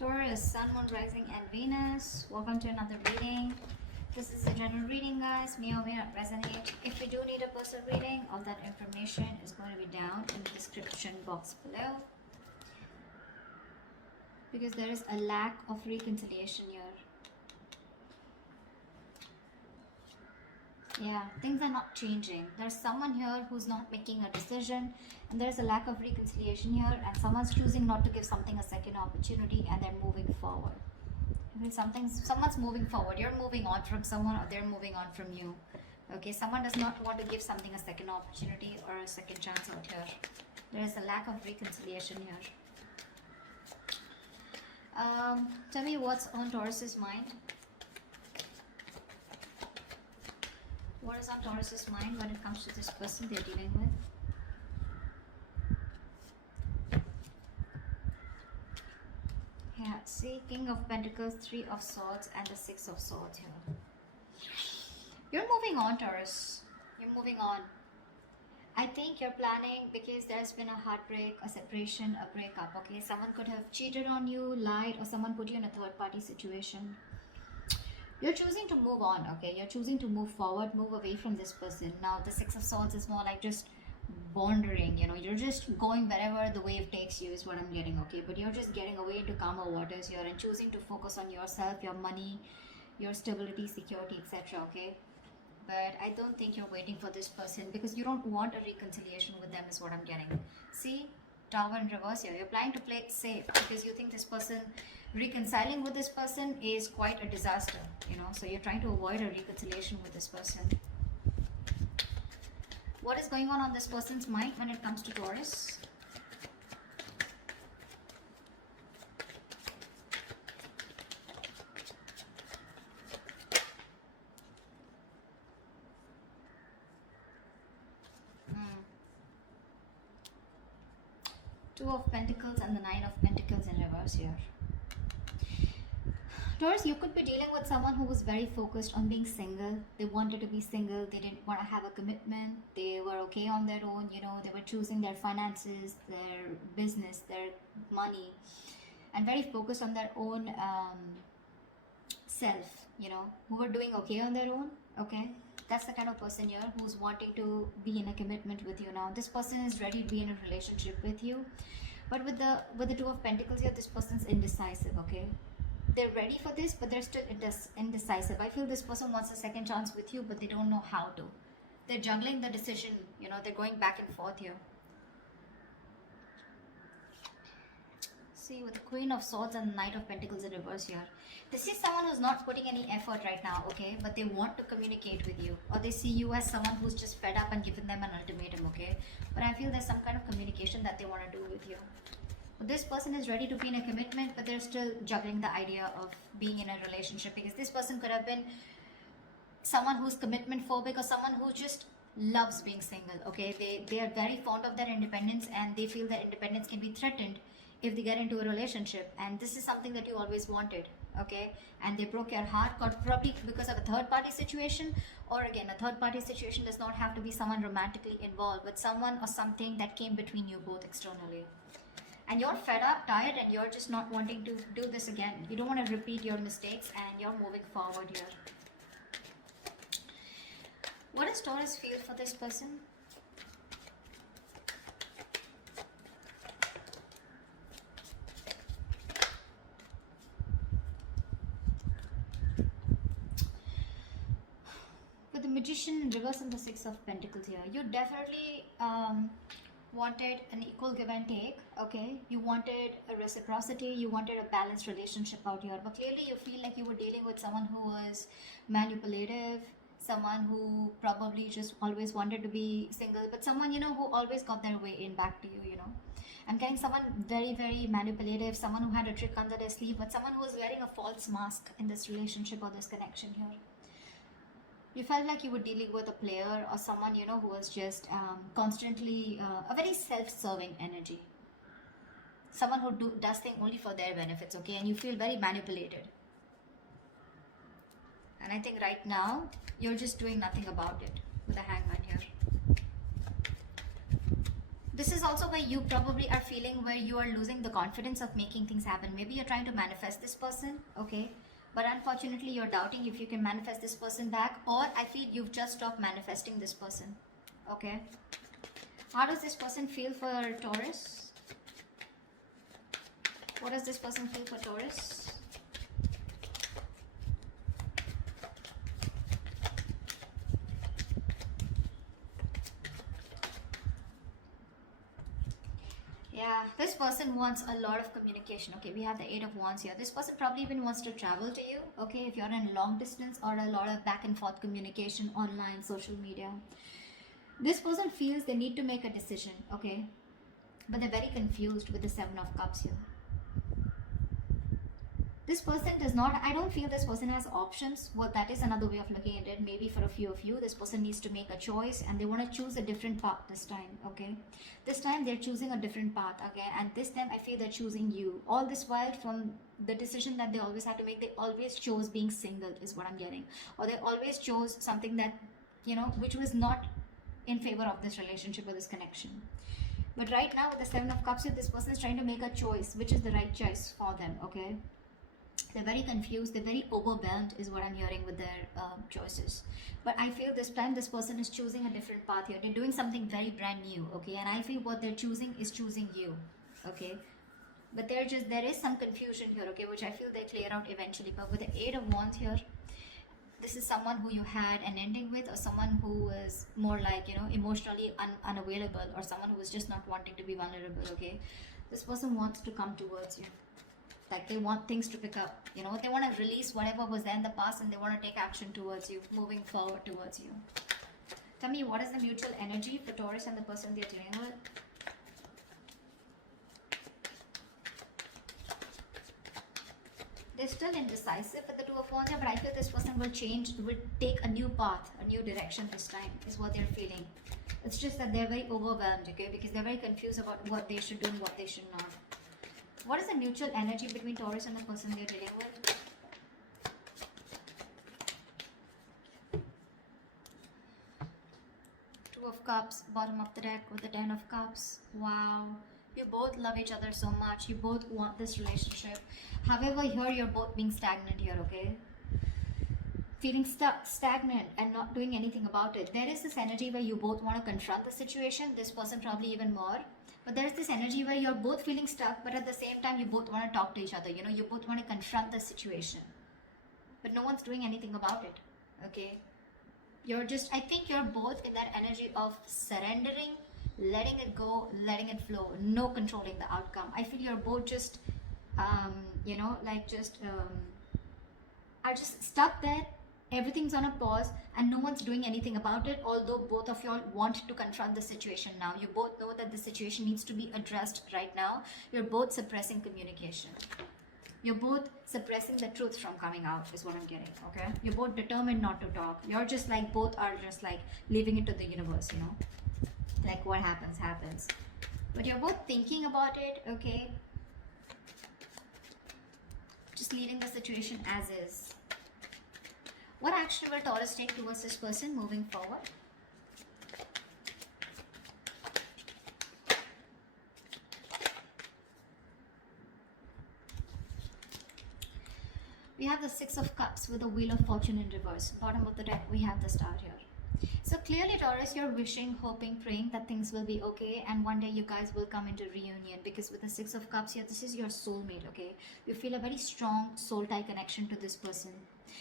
Taurus, Sun, Moon, Rising, and Venus. Welcome to another reading. This is a general reading, guys. May or may not resonate. If you do need a personal reading, all that information is going to be down in the description box below. Because there is a lack of reconciliation here. Yeah, things are not changing. There's someone here who's not making a decision, and there's a lack of reconciliation here, and someone's choosing not to give something a second opportunity, and they're moving forward. Someone's moving forward. You're moving on from someone, or they're moving on from you. Okay, someone does not want to give something a second opportunity or a second chance out here. There is a lack of reconciliation here. Tell me what's on Taurus's mind. What is on Taurus's mind when it comes to this person they're dealing with? Yeah, see, King of Pentacles, Three of Swords, and the Six of Swords here. You're moving on, Taurus. You're moving on. I think you're planning because there's been a heartbreak, a separation, a breakup, okay? Someone could have cheated on you, lied, or someone put you in a third-party situation. You're choosing to move on, okay? You're choosing to move forward, move away from this person. Now, the Six of Swords is more like just wandering, you know? You're just going wherever the wave takes you is what I'm getting, okay? But you're just getting away into calmer waters here and choosing to focus on yourself, your money, your stability, security, etc., okay? But I don't think you're waiting for this person because you don't want a reconciliation with them is what I'm getting. See? Tower in reverse here. You're planning to play it safe because you think this person, reconciling with this person is quite a disaster, you know? So you're trying to avoid a reconciliation with this person. What is going on this person's mind when it comes to Taurus? Two of Pentacles and the Nine of Pentacles in reverse here. Taurus, you could be dealing with someone who was very focused on being single. They wanted to be single. They didn't want to have a commitment. They were okay on their own. You know, they were choosing their finances, their business, their money, and very focused on their own self, you know, who were doing okay on their own. Okay, that's the kind of person here who's wanting to be in a commitment with you now. This person is ready to be in a relationship with you, but with the Two of Pentacles here, this person's indecisive. Okay, they're ready for this, but they're still indecisive. I feel this person wants a second chance with you, but they don't know how to. They're juggling the decision, you know, they're going back and forth here. See, with the Queen of Swords and the Knight of Pentacles in reverse here. This is someone who's not putting any effort right now, okay? But they want to communicate with you. Or they see you as someone who's just fed up and given them an ultimatum, okay? But I feel there's some kind of communication that they want to do with you. This person is ready to be in a commitment, but they're still juggling the idea of being in a relationship, because this person could have been someone who's commitment phobic or someone who just loves being single, okay? They are very fond of their independence, and they feel that independence can be threatened if they get into a relationship, and this is something that you always wanted, okay? And they broke your heart, probably because of a third-party situation, or again, a third-party situation does not have to be someone romantically involved, but someone or something that came between you both externally. And you're fed up, tired, and you're just not wanting to do this again. You don't want to repeat your mistakes, and you're moving forward here. What does Taurus feel for this person? With the Magician in reverse and the Six of Pentacles here, you definitely wanted an equal give and take, okay? You wanted a reciprocity, you wanted a balanced relationship out here, but clearly you feel like you were dealing with someone who was manipulative, someone who probably just always wanted to be single, but someone, you know, who always got their way in back to you, you know? I'm getting someone very, very manipulative, someone who had a trick under their sleeve, but someone who was wearing a false mask in this relationship or this connection here. You felt like you were dealing with a player or someone, you know, who was just constantly a very self-serving energy. Someone who does things only for their benefits, okay? And you feel very manipulated. And I think right now, you're just doing nothing about it with the Hangman here. This is also where you probably are feeling where you are losing the confidence of making things happen. Maybe you're trying to manifest this person, okay? But unfortunately, you're doubting if you can manifest this person back, or I feel you've just stopped manifesting this person, okay? How does this person feel for Taurus? What does this person feel for Taurus? Yeah, this person wants a lot of communication. Okay, we have the Eight of Wands here. This person probably even wants to travel to you. Okay, if you're in long distance or a lot of back and forth communication online, social media. This person feels they need to make a decision. Okay, but they're very confused with the Seven of Cups here. This person does not, I don't feel this person has options. Well, that is another way of looking at it. Maybe for a few of you, this person needs to make a choice and they want to choose a different path this time, okay? This time they're choosing a different path, okay? And this time I feel they're choosing you. All this while, from the decision that they always had to make, they always chose being single is what I'm getting. Or they always chose something that, you know, which was not in favor of this relationship or this connection. But right now with the Seven of Cups here, this person is trying to make a choice, which is the right choice for them, okay? They're very confused, they're very overwhelmed is what I'm hearing with their choices. But I feel this time this person is choosing a different path here. They're doing something very brand new, okay? And I feel what they're choosing is choosing you, okay? But there is some confusion here, okay, which I feel they clear out eventually. But with the Eight of Wands here, this is someone who you had an ending with, or someone who is more like, you know, emotionally unavailable, or someone who is just not wanting to be vulnerable, okay? This person wants to come towards you. Like they want things to pick up, you know, they want to release whatever was there in the past and they want to take action towards you, moving forward towards you. Tell me, what is the mutual energy for Taurus and the person they're dealing with? They're still indecisive with the Two of Wands, but I feel this person will change, will take a new path, a new direction this time, is what they're feeling. It's just that they're very overwhelmed, okay, because they're very confused about what they should do and what they should not. What is the mutual energy between Taurus and the person they're dealing with? Two of Cups, bottom of the deck with the Ten of Cups. Wow. You both love each other so much. You both want this relationship. However, here you're both being stagnant here, okay? Feeling stuck, stagnant, and not doing anything about it. There is this energy where you both want to confront the situation. This person probably even more. But there's this energy where you're both feeling stuck, but at the same time, you both want to talk to each other. You know, you both want to confront the situation. But no one's doing anything about it, okay? You're just, I think you're both in that energy of surrendering, letting it go, letting it flow, no controlling the outcome. I feel you're both just, you know, like are just stuck there. Everything's on a pause and no one's doing anything about it, although both of y'all want to confront the situation now. You both know that the situation needs to be addressed right now. You're both suppressing communication. You're both suppressing the truth from coming out is what I'm getting, okay? You're both determined not to talk. You're just like, both are just like leaving it to the universe, you know? Like what happens, happens. But you're both thinking about it, okay? Just leaving the situation as is. What action will Taurus take towards this person moving forward? We have the Six of Cups with the Wheel of Fortune in reverse. Bottom of the deck, we have the Star here. So clearly, Taurus, you're wishing, hoping, praying that things will be okay and one day you guys will come into reunion, because with the Six of Cups here, this is your soulmate, okay? You feel a very strong soul tie connection to this person.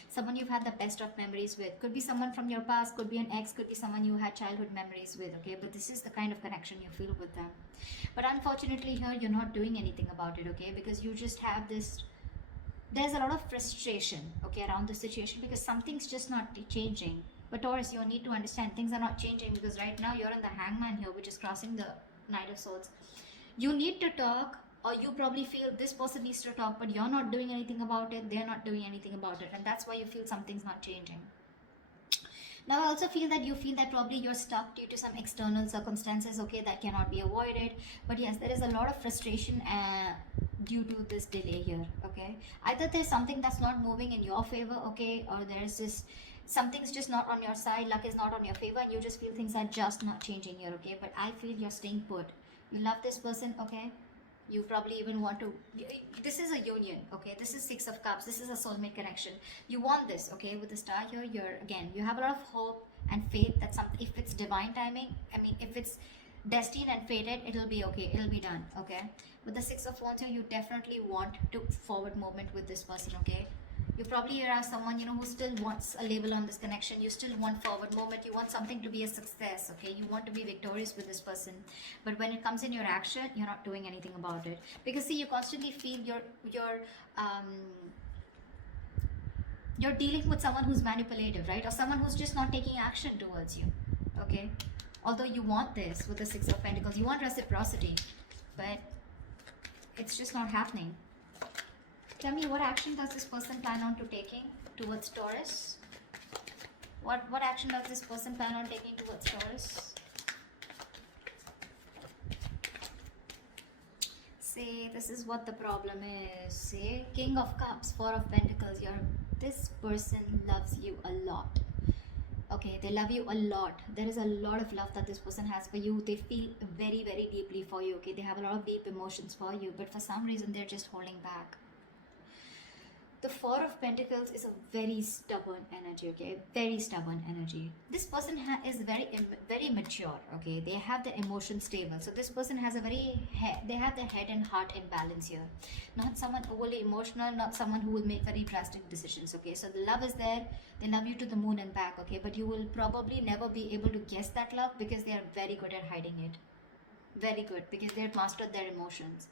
Someone you've had the best of memories with. Could be someone from your past, could be an ex, could be someone you had childhood memories with, okay? But this is the kind of connection you feel with them. But unfortunately here, you're not doing anything about it, okay? Because you just have this, there's a lot of frustration, okay, around the situation because something's just not changing. But Taurus, you need to understand things are not changing because right now you're in the Hangman here, which is crossing the Knight of Swords. You need to talk, or you probably feel this person needs to talk, but you're not doing anything about it, they're not doing anything about it, and that's why you feel something's not changing. Now I also feel that probably you're stuck due to some external circumstances, okay, that cannot be avoided. But yes, there is a lot of frustration due to this delay here, okay? Either there's something that's not moving in your favor, okay, or there's this, something's just not on your side, luck is not on your favor, and you just feel things are just not changing here, okay? But I feel you're staying put. You love this person, okay? You probably even want to, this is a union, okay? This is Six of Cups. This is a soulmate connection. You want this, okay? With the star here, you're, again, you have a lot of hope and faith that something, if it's divine timing, I mean, if it's destined and fated, it'll be okay, it'll be done, okay? With the Six of Wands here, you definitely want to forward movement with this person, okay? You probably are someone, you know, who still wants a label on this connection. You still want forward movement. You want something to be a success, okay? You want to be victorious with this person. But when it comes in your action, you're not doing anything about it. Because see, you constantly feel um, you're dealing with someone who's manipulative, right? Or someone who's just not taking action towards you, okay? Although you want this with the Six of Pentacles, you want reciprocity, but it's just not happening. Tell me, what action does this person plan on to taking towards Taurus? What action does this person plan on taking towards Taurus? See, this is what the problem is. See, King of Cups, Four of Pentacles. This person loves you a lot. Okay, they love you a lot. There is a lot of love that this person has for you. They feel very, very deeply for you. Okay, they have a lot of deep emotions for you, but for some reason they're just holding back. The Four of Pentacles is a very stubborn energy, okay? Very stubborn energy. This person is very mature, okay? They have the emotion stable. So this person has a they have the head and heart in balance here. Not someone overly emotional, not someone who will make very drastic decisions, okay? So the love is there. They love you to the moon and back, okay? But you will probably never be able to guess that love because they are very good at hiding it. Very good, because they've mastered their emotions.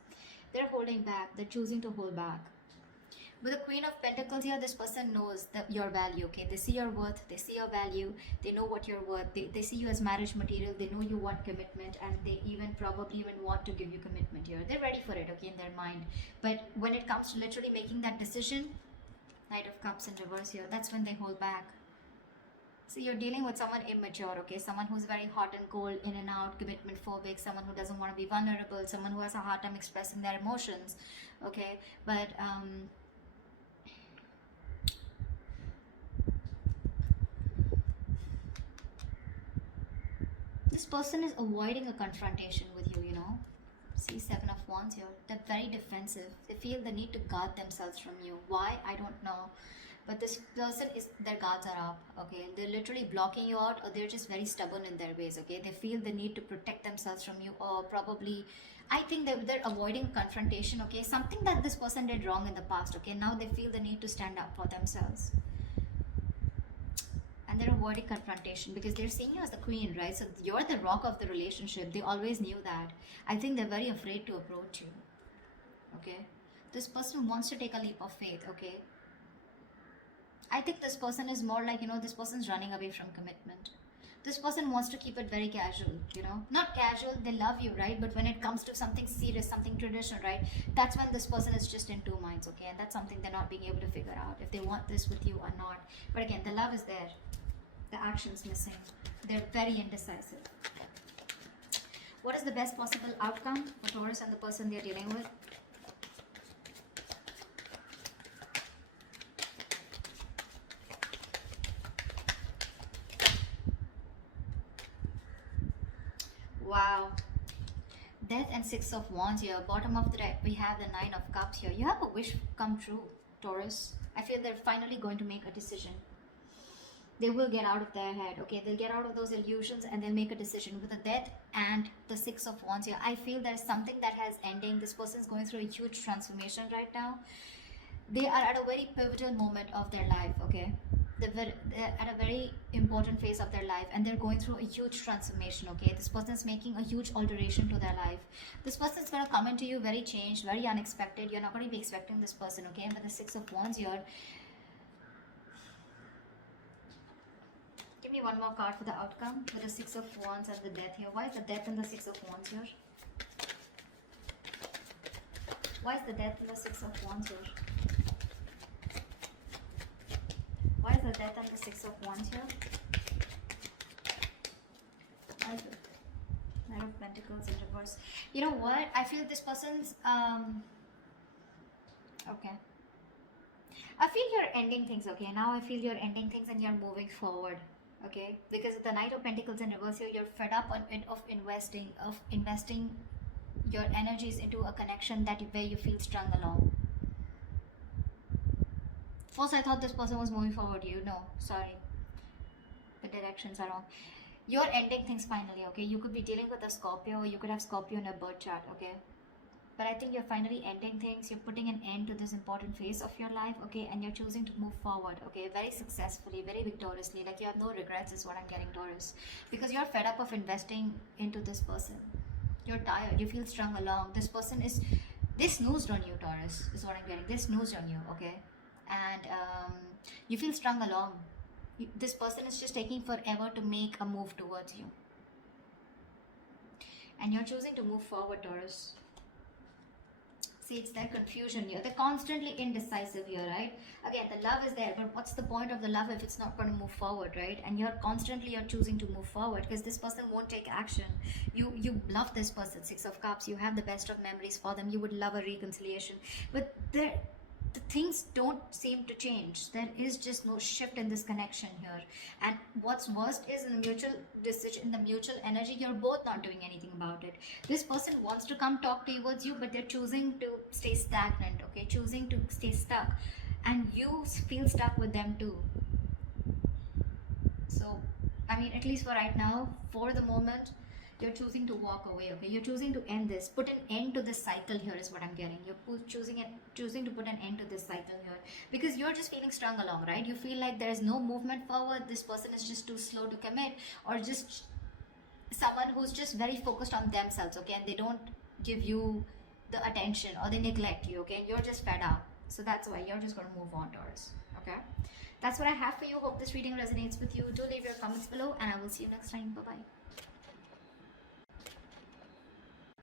They're holding back. They're choosing to hold back. With the Queen of Pentacles here, this person knows your value, okay? They see your worth, they see your value, they know what you're worth, they see you as marriage material, they know you want commitment, and they probably even want to give you commitment here. They're ready for it, okay, in their mind. But when it comes to literally making that decision, Knight of Cups in reverse here, that's when they hold back. So you're dealing with someone immature, okay? Someone who's very hot and cold, in and out, commitment phobic, someone who doesn't want to be vulnerable, someone who has a hard time expressing their emotions, okay? But, this person is avoiding a confrontation with you, you know. See, Seven of Wands here. They're very defensive. They feel the need to guard themselves from you. Why? I don't know. But this person their guards are up, okay? They're literally blocking you out, or they're just very stubborn in their ways, okay? They feel the need to protect themselves from you, or probably, I think they're avoiding confrontation, okay? Something that this person did wrong in the past, okay? Now they feel the need to stand up for themselves. And they're avoiding confrontation because they're seeing you as the queen, right? So you're the rock of the relationship. They always knew that. I think they're very afraid to approach you, okay? This person wants to take a leap of faith, okay? I think this person is more like, you know, this person's running away from commitment. This person wants to keep it very casual, you know? Not casual, they love you, right? But when it comes to something serious, something traditional, right? That's when this person is just in two minds, okay? And that's something they're not being able to figure out, if they want this with you or not. But again, the love is there. The action's missing. They're very indecisive. What is the best possible outcome for Taurus and the person they're dealing with? Wow. Death and Six of Wands here. Bottom of the deck, we have the Nine of Cups here. You have a wish come true, Taurus. I feel they're finally going to make a decision. They will get out of their head, okay? They'll get out of those illusions and they'll make a decision. With the Death and the Six of Wands here, I feel there's something that has ending. This person's going through a huge transformation right now. They are at a very pivotal moment of their life, okay? They're at a very important phase of their life, and they're going through a huge transformation, okay? This person's making a huge alteration to their life. This person's going to come into you very changed, very unexpected. You're not going to be expecting this person, okay? And with the Six of Wands here, give me one more card for the outcome with the Six of Wands and the Death here. Why is the Death and the Six of Wands here? Why is the Death and the Six of Wands here? Why is the Death and the Six of Wands here? Why is the Knight of Pentacles in reverse? You know what? I feel this person's okay. I feel you're ending things, okay? Now I feel you're ending things and you're moving forward. Okay, because the Knight of Pentacles in reverse here, you're fed up of investing your energy is into a connection that where you feel strung along. First, I thought this person was moving forward. You know, sorry, the directions are wrong. You're ending things finally, okay? You could be dealing with a Scorpio, or you could have Scorpio in a birth chart, okay? But I think you're finally ending things. You're putting an end to this important phase of your life, okay? And you're choosing to move forward, okay? Very successfully, very victoriously. Like you have no regrets, is what I'm getting, Taurus. Because you're fed up of investing into this person. You're tired. You feel strung along. This person is. They snoozed on you, Taurus, is what I'm getting. They snoozed on you, okay? And you feel strung along. This person is just taking forever to make a move towards you. And you're choosing to move forward, Taurus. See, it's their confusion here. They're constantly indecisive here, right? Again, the love is there, but what's the point of the love if it's not going to move forward, right? And you're choosing to move forward because this person won't take action. You love this person, Six of Cups. You have the best of memories for them. You would love a reconciliation, but the things don't seem to change. There is just no shift in this connection here. And what's worst is in the mutual decision, in the mutual energy, you're both not doing anything about it. This person wants to come talk towards you, but they're choosing to stay stagnant, okay? Choosing to stay stuck. And you feel stuck with them too. So, I mean, at least for right now, for the moment, you're choosing to walk away, okay? You're choosing to end this, put an end to this cycle here is what I'm getting. You're choosing to put an end to this cycle here because you're just feeling strung along, right? You feel like there's no movement forward. This person is just too slow to commit, or just someone who's just very focused on themselves, okay? And they don't give you the attention, or they neglect you, okay? And you're just fed up. So that's why you're just going to move on, Taurus, okay? That's what I have for you. Hope this reading resonates with you. Do leave your comments below, and I will see you next time. Bye-bye.